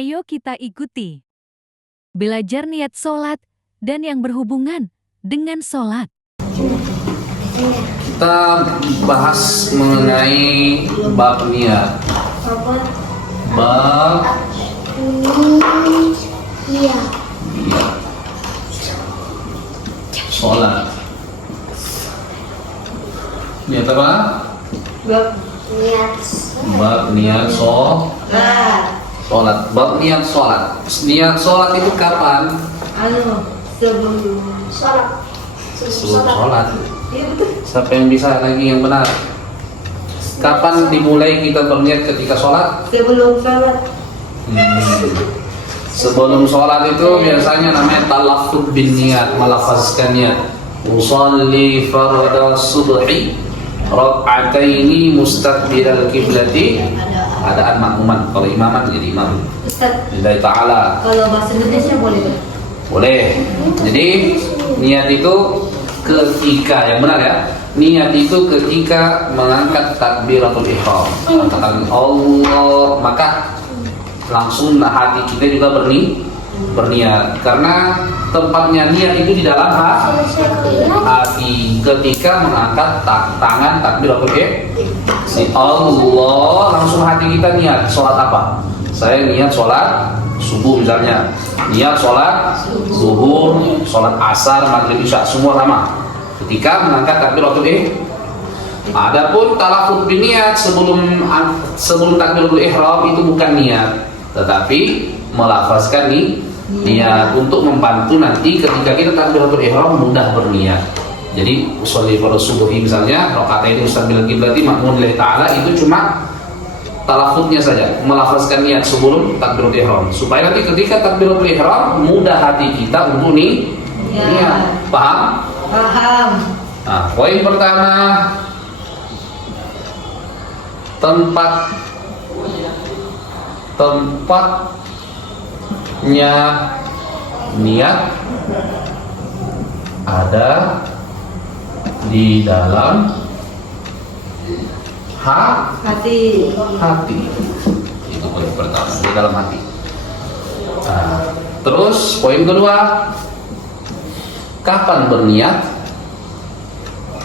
Ayo kita ikuti. Belajar niat sholat dan yang berhubungan dengan sholat. Kita bahas mengenai bab niat. Bab niat sholat. Niat apa? Bab niat sholat. Bab niat sholat. Niat sholat itu kapan? Sebelum sholat. Sebelum sholat. Siapa yang bisa lagi yang benar? Kapan dimulai kita berniat ketika sholat? Sebelum sholat. Sebelum sholat itu biasanya namanya talaffuz bin niat, melafazkan niat. Usolli farda subhi rak'ataini mustaqbilal qiblati. Adaan makmuman, kalau imaman jadi imam. Ustaz, Lillahi ta'ala. kalau bahasa Indonesia boleh Pak? Boleh. Jadi niat itu ketika, yang benar ya, niat itu ketika mengangkat takbiratul ihram, katakan Allah, maka langsung hati kita juga berniat, karena tempatnya niat itu di dalam hati. Ketika mengangkat tangan takbiratul ihram, si Allah, langsung hati kita niat sholat apa? Saya niat sholat subuh misalnya, niat sholat zuhur, sholat asar, maghrib, isya, semua sama. Ketika mengangkat takbiratul ihram. Adapun talaffuz bin niat sebelum takbiratul ihram itu bukan niat, tetapi melafazkan niat untuk membantu nanti ketika kita takbiratul ihram mudah berniat. Jadi usolli fardu subuhi misalnya, rakaat ini mustaqbilal qiblati makmun lillahi ta'ala, itu cuma talaffuznya saja, melafazkan niat sebelum takbiratul ihram, supaya nanti ketika takbiratul ihram mudah hati kita untuk niat. Paham? Paham. Nah, poin pertama, tempatnya niat ada di dalam Hati. Itu poin pertama, di dalam hati. Nah, terus poin kedua, kapan berniat?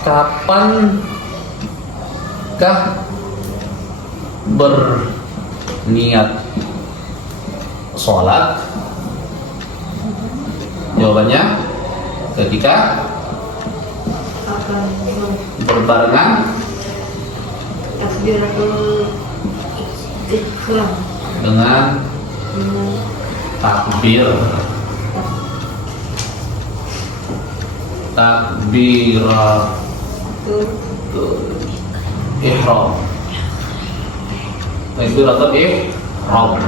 Kapankah berniat sholat? Jawabannya ketika berbarengan Takbiratul ihram dengan takbiratul ihram. Takbiratul ihram.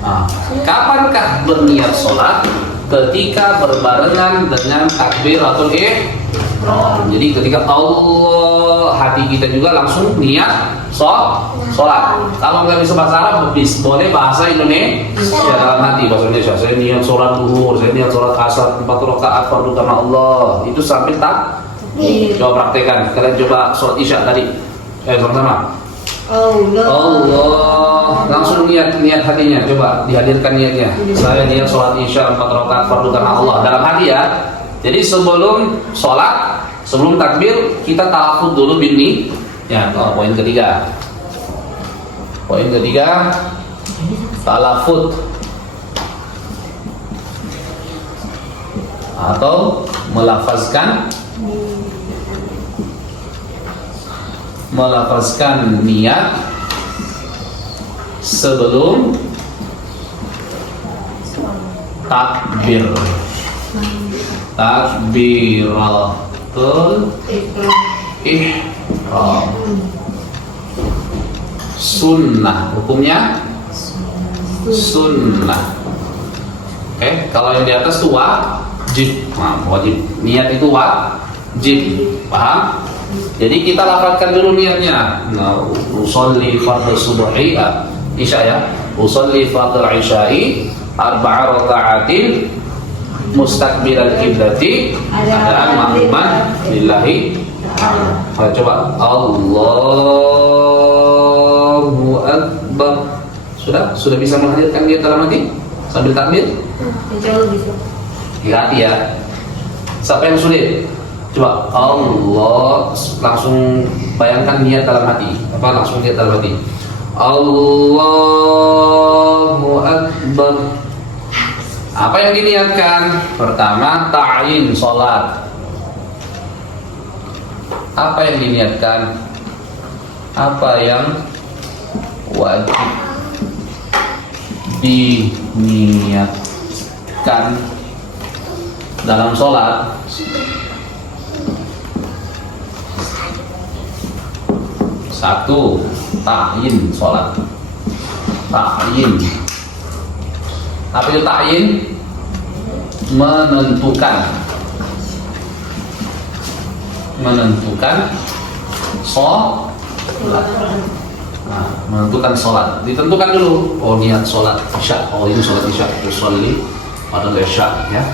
Nah, kapankah berniat sholat? Ketika berbarengan dengan takbiratul ihram. Jadi ketika Allah, hati kita juga langsung niat sholat. Kalau nggak bisa bahasa Arab, boleh bahasa Indonesia dalam hati, bahasa Indonesia. Saya niat sholat zuhur, saya niat sholat asar 4 rakaat fardu karena Allah. Itu sampai tak? Coba praktekan. Kalian coba sholat isya tadi. Sama-sama. Allah, langsung niat hatinya. Coba dihadirkan niatnya. Saya niat sholat isya 4 rakaat fardu karena Allah, dalam hati ya. Jadi sebelum sholat, sebelum takbir, kita talaffuz dulu bin niat. Poin ketiga, talaffuz atau melafazkan niat sebelum takbir. Takbiratul ihram. Sunnah, hukumnya sunnah. Oke, kalau yang di atas itu wajib. Wajib. Niat itu wajib. Paham? Jadi kita lafazkan dulu niatnya. Usolli fardhu subhi, isya ya. Usolli fardhu isya'i 4 raka'atin mustaqbilal qiblati adaan makmuman lillahi ta'ala. Coba Allahu Akbar. Sudah bisa menghadirkan niat dalam hati sambil takbir? Insya Allah bisa. Hati ya. Siapa yang sulit? Coba Allah, langsung bayangkan niat dalam hati. Langsung niat dalam hati. Allahu Akbar. Apa yang diniatkan? Pertama, ta'yin sholat. Apa yang diniatkan? Apa yang wajib diniatkan dalam sholat? Satu, ta'yin sholat. Ta'yin. Apa itu ta'yin? Menentukan sholat. Nah, menentukan sholat. Ditentukan dulu. Oh, niat sholat isya. Oh, ini sholat isya. Usolli pada isya ya.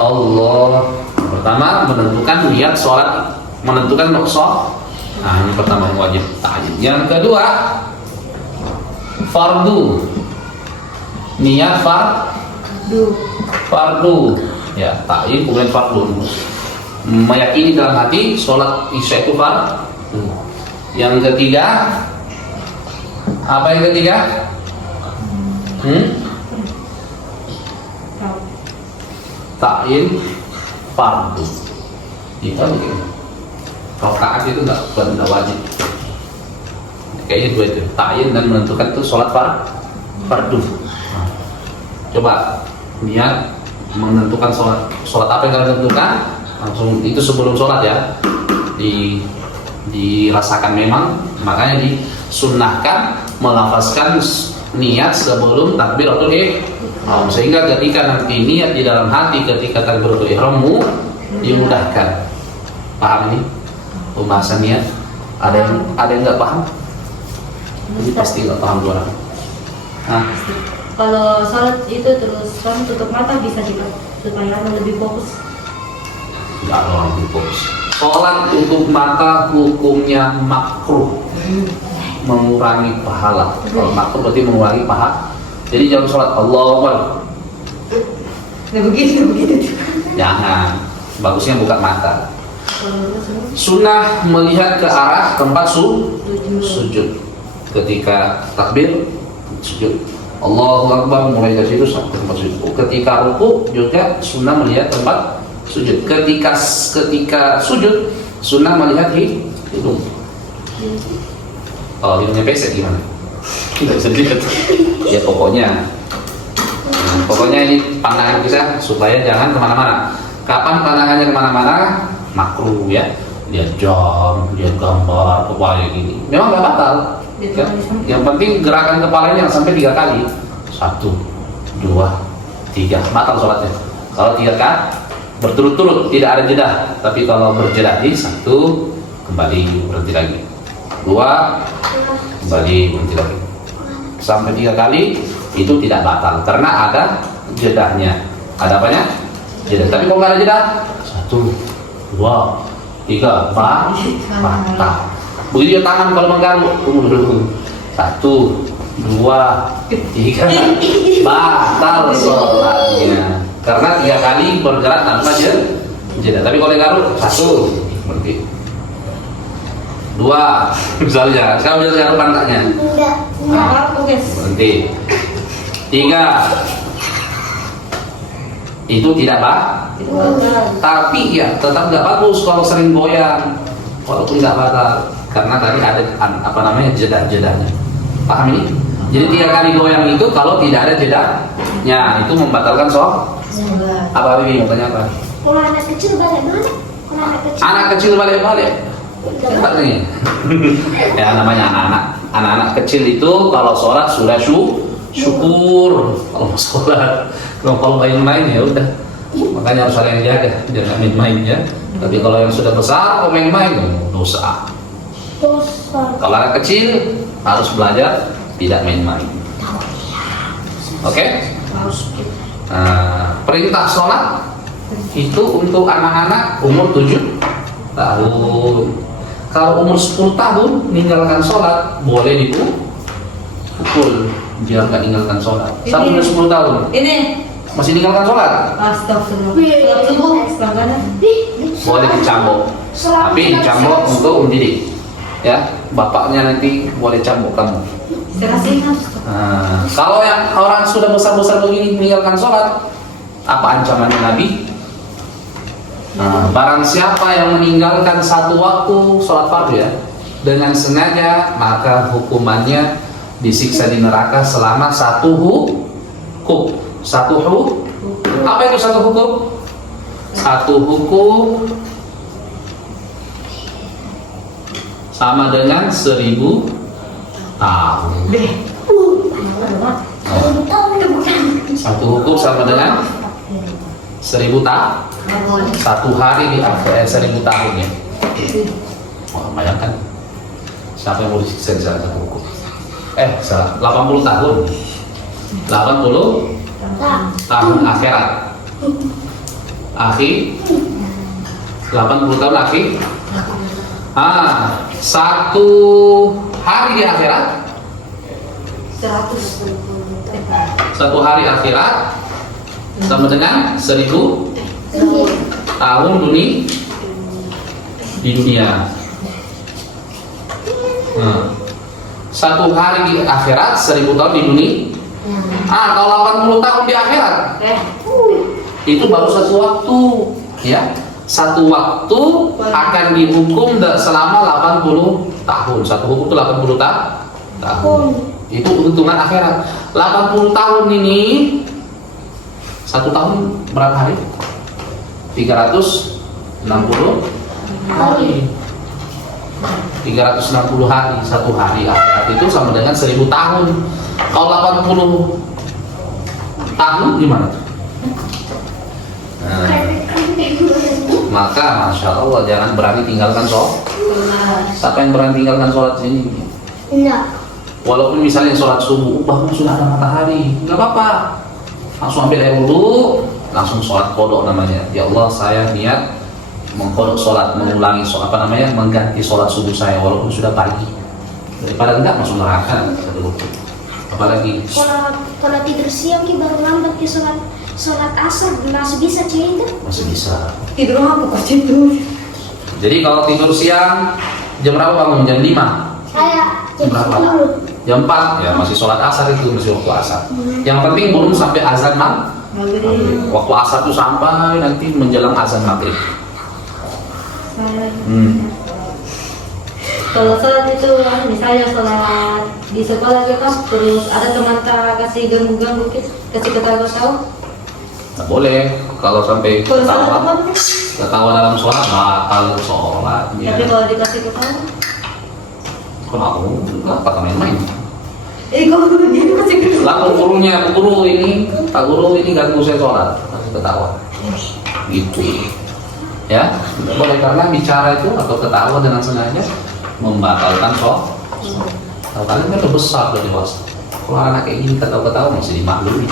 Allah. Pertama, menentukan niat sholat. Menentukan sholat. Nah, ini pertama yang wajib ta'yin. Yang kedua, fardu. Niat fardu. Ya, ta'yin kemudian fardu. Meyakini dalam hati sholat isya itu fardu. Yang ketiga, apa yang ketiga? Ta'yin fardu. Itu aja. Rakaat itu enggak wajib. Kayaknya dua itu. Ta'yin dan menentukan itu sholat fardu. Coba niat menentukan sholat apa yang kalian tentukan, langsung itu sebelum sholat ya. Dirasakan memang, makanya disunnahkan melafazkan niat sebelum takbiratul ihram, sehingga ketika nanti niat di dalam hati ketika takbiratul ihrammu dimudahkan. Paham ini pembahasan niat? Ada yang nggak paham? Ini pasti nggak paham dua orang. Kalau sholat itu terus kamu tutup mata bisa juga supaya kamu lebih fokus. Tidak ada orang lebih fokus. Sholat tutup mata hukumnya makruh, mengurangi pahala. Kalau makruh berarti mengurangi pahala. Jadi jangan sholat Allahu Akbar. Nah begitu. Jangan. Bagusnya buka mata. Sunnah melihat ke arah tempat sujud. Ketika takbir sujud. Allahu Akbar mulai dari situ sampai tempat sujud. Ketika ruku juga sunnah melihat tempat sujud. Ketika sujud sunnah melihat hidung. Oh, hidungnya pesek gimana? Tidak bisa dilihat. Ya pokoknya ini pandangan kita supaya jangan kemana-mana. Kapan pandangannya kemana-mana? Makruh ya. Lihat jam, lihat gambar, kepala gini. Memang nggak batal. Ya, yang penting gerakan kepalanya jangan sampai 3 kali. 1, 2, 3 batal sholatnya. Kalau 3 kali berturut-turut tidak ada jeda. Tapi kalau berjeda di 1 kembali berhenti lagi, 2 kembali berhenti lagi, sampai 3 kali itu tidak batal karena ada jedanya. Ada apanya? Jeda. Tapi kalau nggak ada jeda 1, 2, 3 batal. Begitu ya tangan kalau mengganggu, tunggu dulu. 1, 2, 3 batal sholatnya. Karena 3 kali bergerak tanpa jeda. Tapi kalau garuk 1 berhenti. 2 misalnya, sekarang bisa garuk pantatnya. Nah, berhenti. 3 itu tidak tapi ya tetap nggak bagus kalau sering goyang, walaupun nggak batal. Karena tadi ada jeda-jedanya. Paham ini? Jadi 3 kali goyang itu kalau tidak ada jedanya itu membatalkan sholat. Apa Bibi mau tanya apa? Kalau anak kecil balik-balik. Anak kecil balik-balik. Katanya. Ya namanya anak-anak kecil itu kalau sholat sudah syukur. Kalau sholat, kalau main-main ya udah. Makanya harus ada yang jaga, jangan main-main ya. Tapi kalau yang sudah besar, kalau main-main dosa. Kalau anak kecil harus belajar tidak main-main. Oke? Perintah sholat itu untuk anak-anak umur 7 tahun. Kalau umur 10 tahun meninggalkan sholat boleh dipukul. biar nggak tinggalkan sholat. Sampai udah 10 tahun Ini. masih tinggalkan sholat, Astagfirullah. Sholat subuh langganan. boleh dicambuk. Tapi dicambuk untuk mendidik. Ya, bapaknya nanti boleh cambuk kamu. Saya kasih kan. Nah, kalau yang orang sudah besar-besar begini meninggalkan sholat, apa ancaman Nabi? Nah, barang siapa yang meninggalkan satu waktu sholat fardu ya dengan sengaja, maka hukumannya disiksa di neraka selama satu hukum. Apa itu satu hukum? Satu hukum sama dengan 1000 tahun. Satu hukum sama dengan 1000 tahun. Satu hari di akhir 1000 tahun ya. Wah, bayangkan siapa yang mau disiksa di sana satu hukum? Salah, 80 tahun. 80 tahun akhirat. 80 tahun akhir. Satu hari di akhirat. 100. Satu hari akhirat sama dengan 1000 tahun di dunia. Satu hari di akhirat 1000 tahun di dunia. Kalau 80 tahun di akhirat itu baru satu waktu ya. Satu waktu akan dihukum selama 80 tahun. Satu hukum itu 80 tahun. Itu hitungan akhirat. 80 tahun ini, satu tahun berapa hari? 360 hari. 360 hari, satu hari akhirat itu sama dengan 1000 tahun. Kalau 80 tahun gimana? Maka Masya Allah jangan berani tinggalkan sholat. Siapa yang berani tinggalkan sholat sini? Enggak. Walaupun misalnya sholat subuh, bahkan sudah ada matahari, nggak apa-apa. Langsung ambil air wudhu, langsung sholat kodok namanya. Ya Allah, saya niat mengkodok sholat, mengulangi sholat, mengganti sholat subuh saya walaupun sudah pagi. Daripada enggak masuk neraka. Apalagi Kalau tidur siang ki baru lambat ke sholat asar masih bisa cerita? masih bisa. Tidur apa kok tidur? Jadi kalau tidur siang jam berapa bangun? Jam 5? Saya Jam berapa? Jam 4? Ya masih sholat asar, itu masih waktu asar. Yang penting belum sampai azan maghrib. Waktu asar itu sampai nanti menjelang azan maghrib. Kalau sholat itu misalnya sholat di sekolah kita terus ada teman tak kasih ganggu kasih ketawa-tawa. Nggak boleh kalau sampai Kalau salah apa? ketawa dalam sholat batal sholat. Tapi kalau dikasih ketawa, Kalau kenapa main-main? kalau dia kasih ketawa. Lalu guru ini, Pak Guru ini ganggu saya sholat, masih ketawa. Gitu. Ya, tidak boleh karena bicara itu atau ketawa dengan sengaja membatalkan sholat. Kalau kalian kan udah besar, udah dewasa. Kalau anak kayak gini ketawa-ketawa masih dimaklumi.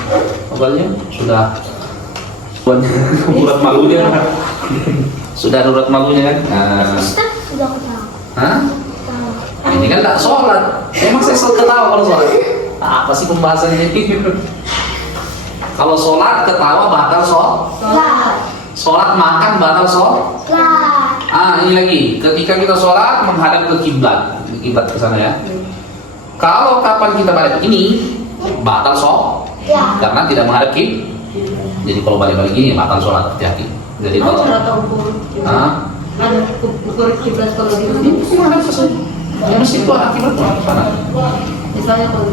Awalnya sudah urat malunya, sudah urat malunya kan. Ustaz udah ketawa. Hah? Ini kan tak sholat. Emang saya selalu ketawa kalau sholat. Apa sih pembahasan ini? Kalau sholat ketawa batal Lah. sholat makan batal sholat. Lah. Ini lagi. Ketika kita sholat menghadap ke kiblat ke sana ya. Kalau kapan kita balik ini batal sholat. Ya. Karena tidak menghadap kiblat. Jadi kalau balik-balik gini batal sholat, hati-hati. Jadi kalau Ada ukur kiblat kalau di masjid. Ya mesti itu arah kiblat ke sana. Misalnya kalau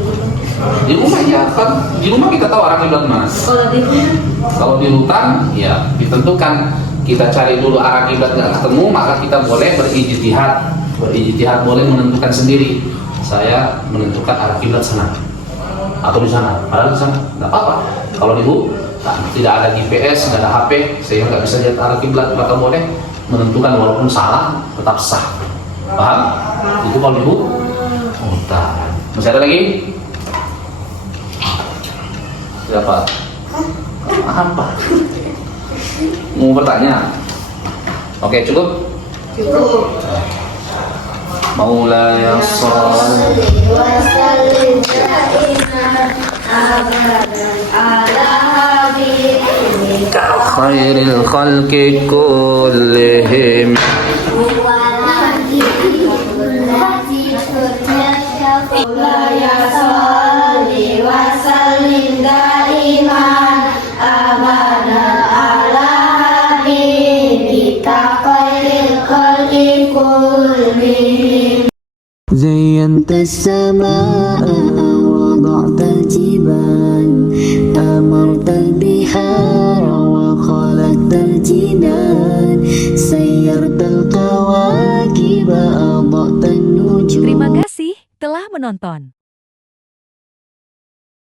Di rumah ya kan, di rumah kita tahu arah kiblat mana. Kalau di hutan ya ditentukan, kita cari dulu arah kiblat nggak ketemu, maka kita boleh berijtihad boleh menentukan sendiri. Saya menentukan arah kiblat sana atau di sana, padahal di sana nggak apa-apa. Kalau di hutan tidak ada GPS, nggak ada HP, sehingga nggak bisa lihat arah kiblat, maka boleh menentukan walaupun salah tetap sah. Paham? Itu kalau di hutan. Masih ada lagi? Siapa? Apa? Mau bertanya? Oke, cukup? cukup. مولاي صل وسلم دائما أبدا على حبيبك خير الخلق كلهم مولاي صل وسلم دائما أبدا على حبيبك خير الخلق كلهم زينت السماء وضعت الجبال أمرت البحار وخلقت الجنان سيرت الكواكب أضأت النجوم. Terima kasih telah menonton.